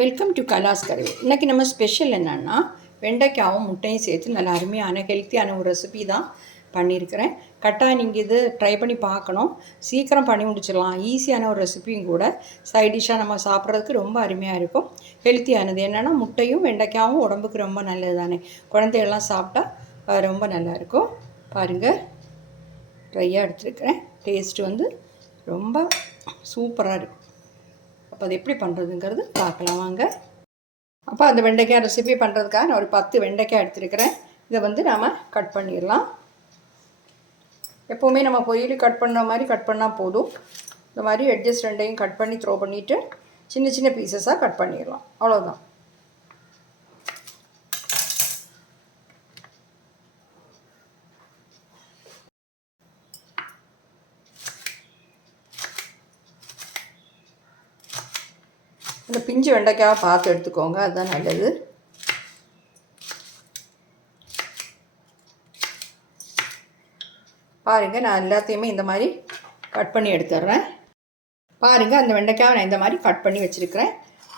Welcome to கலாஸ் கருவி இன்றைக்கி நம்ம ஸ்பெஷல் என்னென்னா வெண்டைக்காவும் முட்டையும் சேர்த்து நல்லா அருமையான ஹெல்த்தியான ஒரு ரெசிபி தான் பண்ணியிருக்கிறேன். கட்டாயம் நீங்கள் இது ட்ரை பண்ணி பார்க்கணும். சீக்கிரம் பண்ணி முடிச்சிடலாம். ஈஸியான ஒரு ரெசிபியும் கூட சைட் டிஷ்ஷாக நம்ம சாப்பிட்றதுக்கு ரொம்ப அருமையாக இருக்கும். ஹெல்த்தியானது என்னென்னா முட்டையும் வெண்டைக்காவும் உடம்புக்கு ரொம்ப நல்லது தானே. குழந்தைகள்லாம் சாப்பிட்டா ரொம்ப நல்லா இருக்கும். பாருங்கள் ட்ரையாக எடுத்துருக்கிறேன். டேஸ்ட் வந்து ரொம்ப சூப்பராக இருக்கும் அப்போ அது எப்படி பண்ணுறதுங்கிறது பார்க்கலாம் வாங்க. அப்போ அந்த வெண்டைக்காய் ரெசிபி பண்ணுறதுக்காக நான் ஒரு பத்து வெண்டைக்காய் எடுத்துருக்கிறேன். இதை வந்து நாம் கட் பண்ணிடலாம். எப்போவுமே நம்ம பொரியல் கட் பண்ண மாதிரி கட் பண்ணால் போதும். இந்த மாதிரி எட்ஜஸ் ரெண்டையும் கட் பண்ணி த்ரோ பண்ணிவிட்டு சின்ன சின்ன பீசஸாக கட் பண்ணிடலாம். அவ்வளோதான் இந்த பிஞ்சு வெண்டைக்காவை பார்த்து எடுத்துக்கோங்க அதுதான் நல்லது. பாருங்கள் நான் எல்லாத்தையுமே இந்த மாதிரி கட் பண்ணி எடுத்துடுறேன் பாருங்கள் அந்த வெண்டைக்காவை நான் இந்த மாதிரி கட் பண்ணி வச்சுருக்கிறேன்.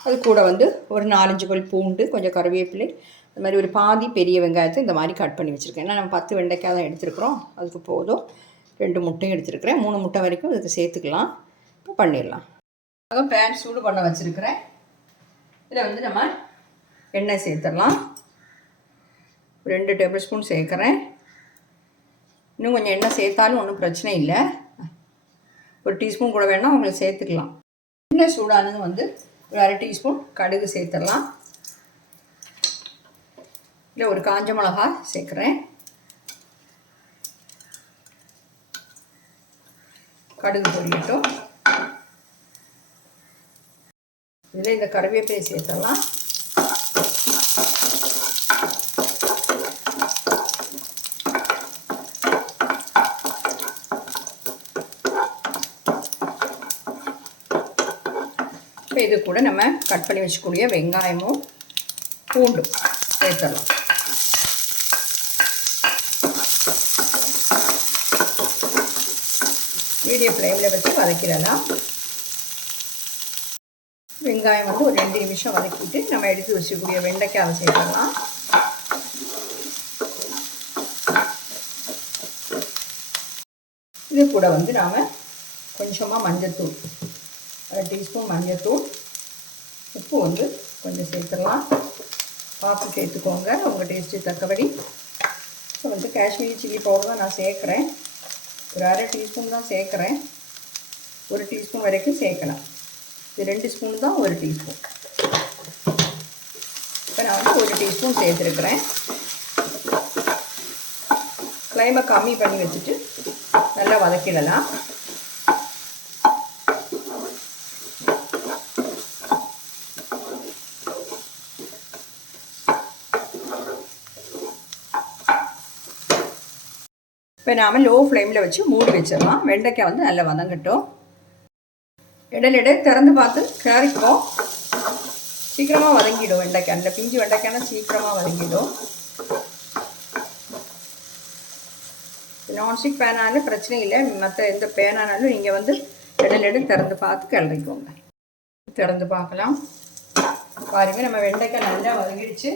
அது கூட வந்து ஒரு நாலஞ்சு பல் பூண்டு கொஞ்சம் கருவேப்பிலை இந்த மாதிரி ஒரு பாதி பெரிய வெங்காயத்தை இந்த மாதிரி கட் பண்ணி வச்சுருக்கேன் ஏன்னா நம்ம பத்து வெண்டைக்காய் தான் எடுத்துருக்குறோம். அதுக்கு போதும். ரெண்டு முட்டையும் எடுத்துருக்கிறேன். மூணு முட்டை வரைக்கும் அதுக்கு சேர்த்துக்கலாம். இப்போ பண்ணிடலாம். பேன் சூடு பண்ண வச்சுருக்கிறேன். இதில் வந்து நம்ம எண்ணெய் சேர்த்துடலாம். ஒரு ரெண்டு டேபிள் ஸ்பூன் சேர்க்குறேன். இன்னும் கொஞ்சம் எண்ணெய் சேர்த்தாலும் ஒன்றும் பிரச்சனை இல்லை. ஒரு டீஸ்பூன் கூட வேணால் உங்களுக்கு சேர்த்துக்கலாம். எண்ணெய் சூடானது வந்து ஒரு அரை டீஸ்பூன் கடுகு சேர்த்துடலாம். இல்லை ஒரு காஞ்ச மிளகா சேர்க்குறேன். கடுகு பொரியட்டும். இதில் இந்த கருவேப்பிலை சேர்த்தலாம் இப்போ இது கூட நம்ம கட் பண்ணி வச்சுக்கூடிய வெங்காயமும் பூண்டும் சேர்த்தலாம் மீடியம் ஃப்ளேமில் வச்சு வதக்கிடலாம். வெங்காயம் வந்து ஒரு ரெண்டு நிமிஷம் வதக்கிட்டு நம்ம எடுத்து வச்சுக்கூடிய வெண்டைக்காவை சேர்த்துடலாம் இது கூட வந்து நாம் கொஞ்சமாக மஞ்சத்தூள் அரை டீஸ்பூன் மஞ்சத்தூள் உப்பு வந்து கொஞ்சம் சேர்த்துடலாம். பார்த்து சேர்த்துக்கோங்க உங்கள் டேஸ்ட்டு தக்கபடி. இப்போ வந்து காஷ்மீரி சில்லி பவுடர் தான் நான் சேர்க்குறேன். ஒரு அரை டீஸ்பூன் தான் சேர்க்குறேன். ஒரு டீஸ்பூன் வரைக்கும் சேர்க்கலாம். இது ரெண்டு ஸ்பூன் தான் ஒரு டீஸ்பூன். இப்போ நான் வந்து ஒரு டீஸ்பூன் சேர்த்துருக்குறேன். ஃப்ளைமை கம்மி பண்ணி வச்சுட்டு நல்லா வதக்கிடலாம். இப்போ நாம் லோ ஃப்ளேமில் வச்சு மூடி வச்சிடலாம். வெண்டைக்காய் வந்து நல்லா வதங்கட்டும். இடையில திறந்து பார்த்து கிளறிக்குவோம் சீக்கிரமாக வதங்கிடும் வெண்டைக்காய். இந்த பிஞ்சு வெண்டைக்காய்னா சீக்கிரமாக வதங்கிடும். நான்ஸ்டிக் பேனாலும் பிரச்சனை இல்லை. மற்ற எந்த பேனானாலும் நீங்கள் வந்து இடையிலிட திறந்து பார்த்து கிளறிக்கோங்க. திறந்து பார்க்கலாம். பாருங்க நம்ம வெண்டைக்காய் நல்லா வதங்கிடுச்சு.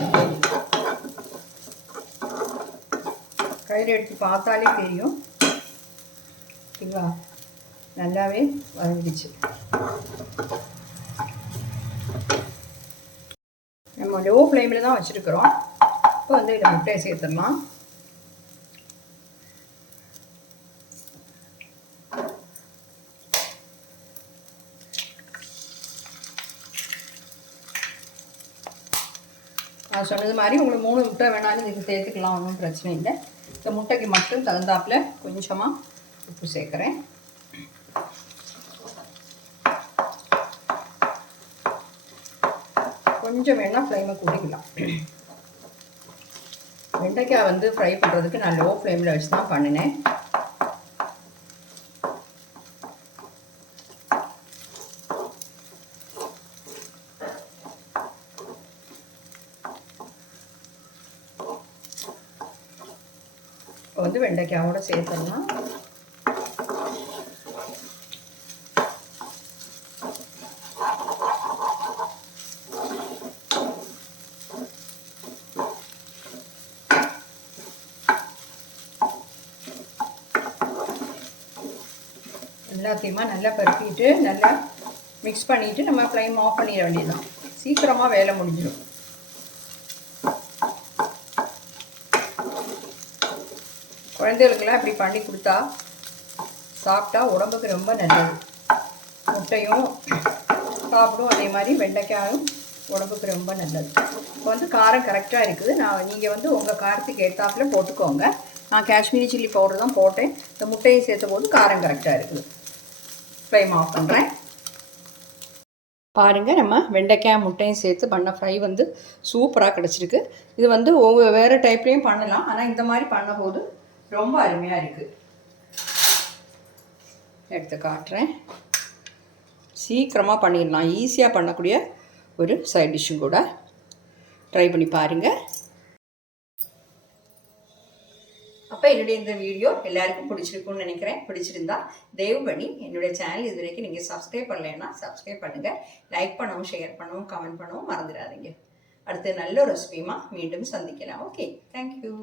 கையில் எடுத்து பார்த்தாலே தெரியும். ஓகேவா நல்லாவே வதங்கிடுச்சு. நம்ம லோ ஃப்ளேமில் தான் வச்சுருக்குறோம். இப்போ வந்து இதை முட்டையை சேர்த்துடலாம் நான் சொன்னது மாதிரி உங்களுக்கு மூணு முட்டை வேணாலும் இதுக்கு சேர்த்துக்கலாம் ஒன்றும் பிரச்சனை இல்லை. இந்த முட்டைக்கு மட்டும் தகுந்தாப்பில் கொஞ்சமாக உப்பு சேர்க்குறேன். கொஞ்சம் வேணால் ஃப்ளைமை கூட்டிக்கலாம். வெண்டைக்காய் வந்து ஃப்ரை பண்ணுறதுக்கு நான் லோ ஃப்ளேமில் வச்சு தான் பண்ணினேன். இப்போ வந்து வெண்டைக்காயோட சேர்த்தோம்னா எல்லாத்தையுமா நல்லா பருப்பிட்டு நல்லா மிக்ஸ் பண்ணிவிட்டு நம்ம ஃப்ளைம் ஆஃப் பண்ணிட வேண்டியதுதான். சீக்கிரமாக வேலை முடிஞ்சிடும். குழந்தைகளுக்கெல்லாம் இப்படி பண்ணி கொடுத்தா சாப்பிட்டா உடம்புக்கு ரொம்ப நல்லது. முட்டையும் சாப்பிடும் அதே மாதிரி வெண்டைக்காயும் உடம்புக்கு ரொம்ப நல்லது. இப்போ வந்து காரம் கரெக்டாக இருக்குது. நான் நீங்கள் வந்து உங்கள் காரத்துக்கு ஏற்றாப்புல போட்டுக்கோங்க. நான் காஷ்மீரி சில்லி பவுடர் தான் போட்டேன். இந்த முட்டையை சேர்த்த போது காரம் கரெக்டாக இருக்குது. ஃப்ளேம் ஆஃப் பண்ணுறேன் பாருங்கள் நம்ம வெண்டைக்காய் முட்டையும் சேர்த்து பண்ண ஃப்ரை வந்து சூப்பராக கிடச்சிருக்கு. இது வந்து ஒவ்வொரு வேறு டைப்லேயும் பண்ணலாம். ஆனால் இந்த மாதிரி பண்ணும்போது ரொம்ப அருமையாக இருக்குது எடுத்து காட்டுறேன். சீக்கிரமாக பண்ணிடலாம். ஈஸியாக பண்ணக்கூடிய ஒரு சைட் டிஷ்ஷும் கூட. ட்ரை பண்ணி பாருங்கள் என்னுடைய இந்த வீடியோ எல்லாருக்கும் பிடிச்சிருக்கும்னு நினைக்கிறேன். பிடிச்சிருந்தா தயவு பண்ணி என்னுடைய சேனல் இது வரைக்கும் நீங்கள் சப்ஸ்கிரைப் பண்ணலைன்னா சப்ஸ்கிரைப் பண்ணுங்கள் லைக் பண்ணவும் ஷேர் பண்ணவும் கமெண்ட் பண்ணவும் மறந்துடாதீங்க. அடுத்து நல்ல ஒரு ரெசிபியுமா மீண்டும் சந்திக்கலாம். Okay thank you